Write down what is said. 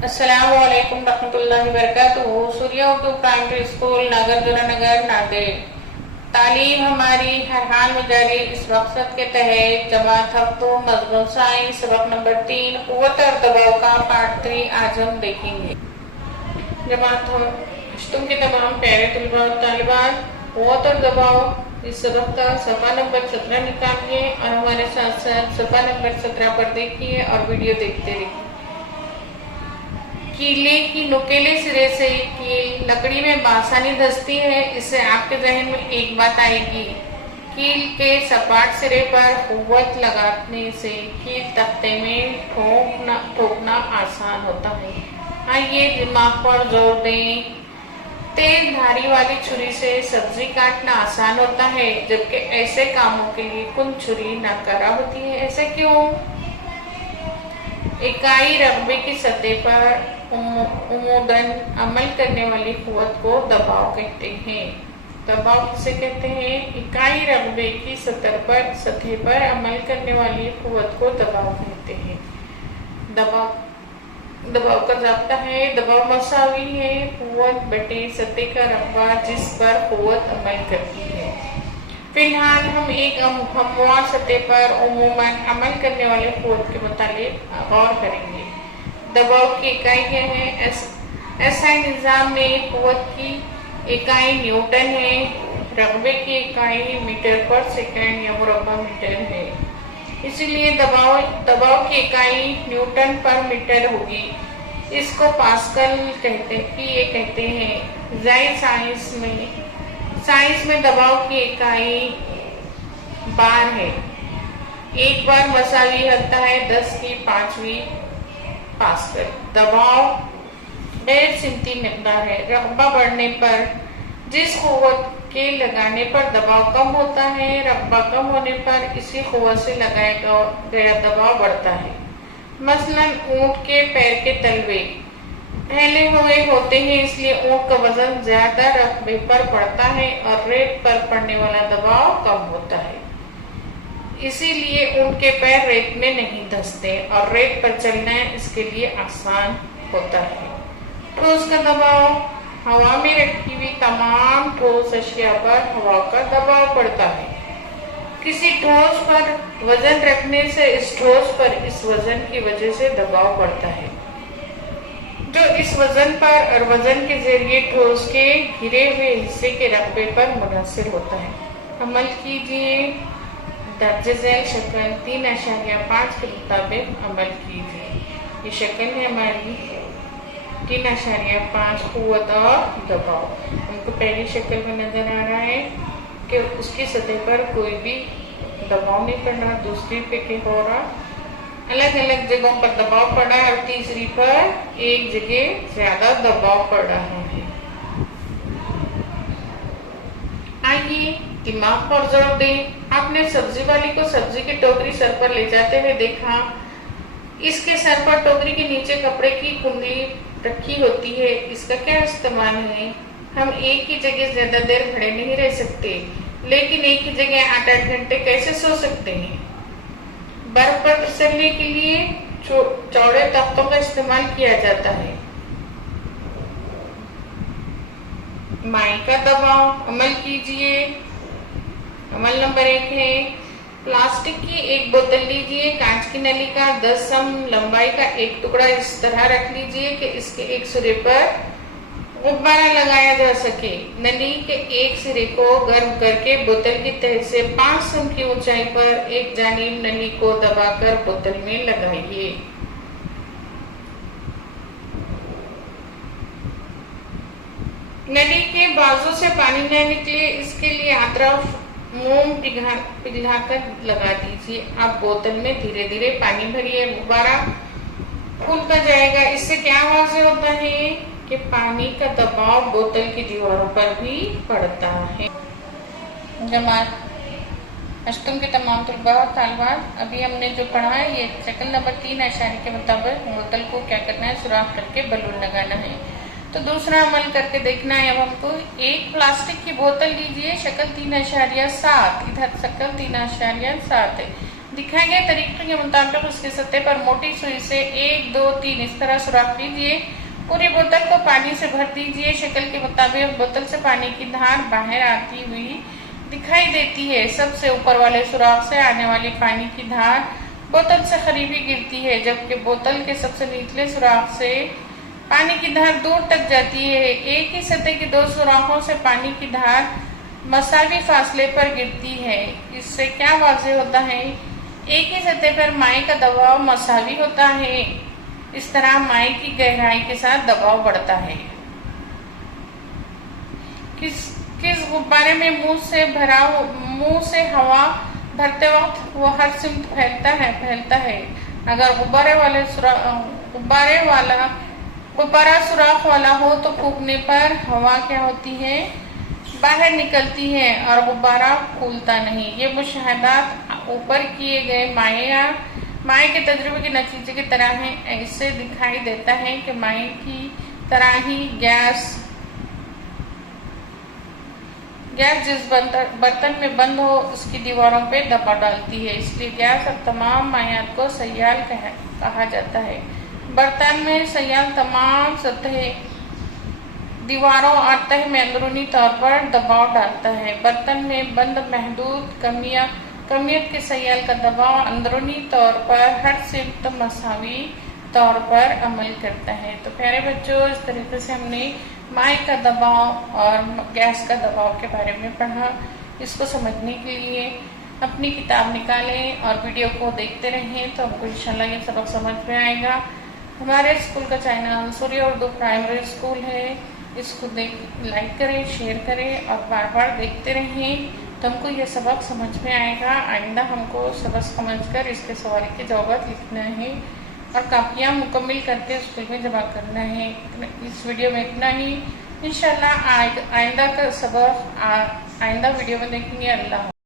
अस्सलामुअलैकुम रहमतुल्लाहि वबरकातुहू। सूर्य Urdu primary school नागरजुना नगर नांदेड़। तालीम हमारी हर हाल में जारी। इस मकसद के तहत जमात हफ्तों मजमून साइंस सबक नंबर 3 कुव्वत और दबाव का पार्ट 3 आज हम देखेंगे। जमात हफ्तों के तमाम प्यारे तलबा और तालिबात, कुव्वत और दबाव इस सबक का सफ़ा नंबर 17 निकालिए और हमारे साथ साथ सफ़ा नंबर 17 पर देखिए और वीडियो देखते रहिए। कीले की नुकेले सिरे से कील लकड़ी में बासानी धंसती है। इससे आपके जहन में एक बात आएगी, कील के सपाट सिरे पर कुव्वत लगाने से कील तख्ते में ठोकना आसान होता है। आइए दिमाग पर जोर दें। तेज धारी वाली छुरी से सब्जी काटना आसान होता है, जबकि ऐसे कामों के लिए कुन छुरी नाकारा होती है। ऐसे क्यों? इकाई रकबे की सतह पर उमूदन अमल करने वाली कुव्वत को दबाव कहते हैं। दबाव किसे कहते हैं? इकाई रकबे की सतह पर अमल करने वाली कुव्वत को दबाव कहते हैं। दबाव का ज़ाब्ता है, दबाव मसावी है कुव्वत बटे सतह का रकबा जिस पर कुव्वत अमल करती है। फिलहाल हम एक हमवार सतह पर उमूमन अमल करने वाले कुव्वत के मुतालिक गौर करेंगे। दबाव की इकाई क्या है? एसआई निज़ाम में कुव्वत की इकाई न्यूटन है, रकबे की इकाई मीटर पर सेकंड या मुरब्बा मीटर है। इसीलिए दबाव की इकाई न्यूटन पर मीटर होगी। इसको पास्कल कहते हैं। साइंस में दबाव की इकाई बार है। एक बार मसावी होता है 10 की 5वीं पास्कल। दबाव गैर सिमती मिकदार है। रकबा बढ़ने पर जिस कुव्वत के लगाने पर दबाव कम होता है, रकबा कम होने पर इसी कुव्वत से लगाया गया दबाव बढ़ता है। मसलन ऊंट के पैर के तलवे फैले हुए होते हैं, इसलिए ऊंट का वजन ज्यादा रकबे पर पड़ता है और रेत पर पड़ने वाला दबाव कम होता है। इसीलिए उनके पैर रेत में नहीं धंसते और रेत पर चलना इसके लिए आसान होता है। ठोस का दबाव हवा में रखी हुई तमाम ठोस अशिया पर हवा का दबाव पड़ता है। किसी ठोस पर वजन रखने से इस ठोस पर इस वजन की वजह से दबाव पड़ता है, जो इस वजन पर और वजन के जरिए ठोस के घिरे हुए हिस्से के रकबे पर मुनहसर होता है। अमल कीजिए। दर्जे झैल शक्ल 3.5 के मुताबिक अमल कीजिए। ये शक्ल है हमारी 3.5 कुव्वत और दबाव। हमको पहली शक्ल में नजर आ रहा है कि उसकी सतह पर कोई भी दबाव नहीं पड़ रहा, दूसरी पे क्या हो रहा, अलग अलग जगहों पर दबाव पड़ा है और तीसरी पर एक जगह ज्यादा दबाव पड़ रहा है। आइए दिमाग पर जोर दें। आपने सब्जी वाली को सब्जी की टोकरी सर पर ले जाते हुए देखा। इसके सर पर टोकरी के नीचे कपड़े की कुंडली रखी होती है। इसका क्या इस्तेमाल है? हम एक ही जगह ज्यादा देर खड़े नहीं रह सकते, लेकिन एक ही जगह 8-8 घंटे कैसे सो सकते हैं? बर्फ पर फिसलने के लिए चौड़े तख्तों का इस्तेमाल किया जाता है। माई का दबाव अमल कीजिए। अमल नंबर 1 है, प्लास्टिक की एक बोतल लीजिए। कांच की नली का 10 सम लंबाई का एक टुकड़ा इस तरह रख लीजिए कि इसके एक सिरे पर गुब्बारा लगाया जा सके। नली के एक सिरे को गर्म करके बोतल की तह से 5 सम की ऊंचाई पर एक जानिब नली को दबाकर बोतल में लगाइए। नली के बाजू से पानी न निकले, इसके लिए अतरफ मोम पिघलाकर लगा दीजिए। आप बोतल में धीरे धीरे पानी भरिए, गुब्बारा खुलता जाएगा। इससे क्या वाज़ेह होता है कि पानी का दबाव बोतल की दीवारों पर भी पड़ता है। जमात अश्तुम के तमाम तलबा और तालिबात, अभी हमने जो पढ़ा है ये शक्ल नंबर 3 आशारी के मुताबिक बोतल को क्या करना है? सुराख करके बलून लगाना है। तो दूसरा अमल करके देखना है। अब हमको एक प्लास्टिक की बोतल लीजिए, शक्ल 3.7, इधर शक्ल 3.7 है। दिखाए गए तरीके के मुताबिक उसके सतह पर मोटी सुई से 1, 2, 3 इस तरह सुराख लीजिए। पूरी बोतल को पानी से भर दीजिए। शक्ल के मुताबिक बोतल से पानी की धार बाहर आती हुई दिखाई देती है। सबसे ऊपर वाले सुराख से आने वाली पानी की धार बोतल से करीब ही गिरती है, जबकि बोतल के सबसे निचले सुराख से पानी की धार दूर तक जाती है। एक ही सतह के दो सुराखों से पानी की धार मसावी फासले पर गिरती है। इससे क्या वाज़ेह होता है? एक ही सतह पर माए का दबाव मसावी होता है। इस तरह माए की गहराई के साथ दबाव बढ़ता है। किस गुब्बारे में मुंह से हवा भरते वक्त वो हर सिमत फैलता है। अगर गुब्बारा सुराख वाला हो तो फूंकने पर हवा क्या होती है? बाहर निकलती है और गुब्बारा फूलता नहीं। ये मुशाहदात ऊपर किए गए माए के तजुर्बे के नतीजे की तरह है। ऐसे दिखाई देता है कि माए की तरह ही गैस जिस बर्तन में बंद हो उसकी दीवारों पे दबाव डालती है। इसलिए गैस और तमाम मायात को सयाल कहा जाता है। बर्तन में सयाल तमाम सतह, दीवारों और तह में अंदरूनी तौर पर दबाव डालता है। बर्तन में बंद महदूद कमियत के सयाल का दबाव अंदरूनी तौर पर हर सिमत मसावी तौर पर अमल करता है। तो प्यारे बच्चों, इस तरीके से हमने माए का दबाव और गैस का दबाव के बारे में पढ़ा। इसको समझने के लिए अपनी किताब निकालें और वीडियो को देखते रहें तो हमको इंशाल्लाह ये सबक समझ में आएगा। हमारे स्कूल का चैनल सूर्य उर्दू प्राइमरी स्कूल है। इसको लाइक करें, शेयर करें और बार बार देखते रहें तो हमको ये सबक समझ में आएगा। आइंदा हमको सबक समझकर इसके सवाल के जवाब लिखना है और कापियाँ मुकम्मल करके स्कूल में जमा करना है। इस वीडियो में इतना ही। इंशाल्लाह आइंदा का सबक आइंदा वीडियो में देखेंगे। अल्लाह।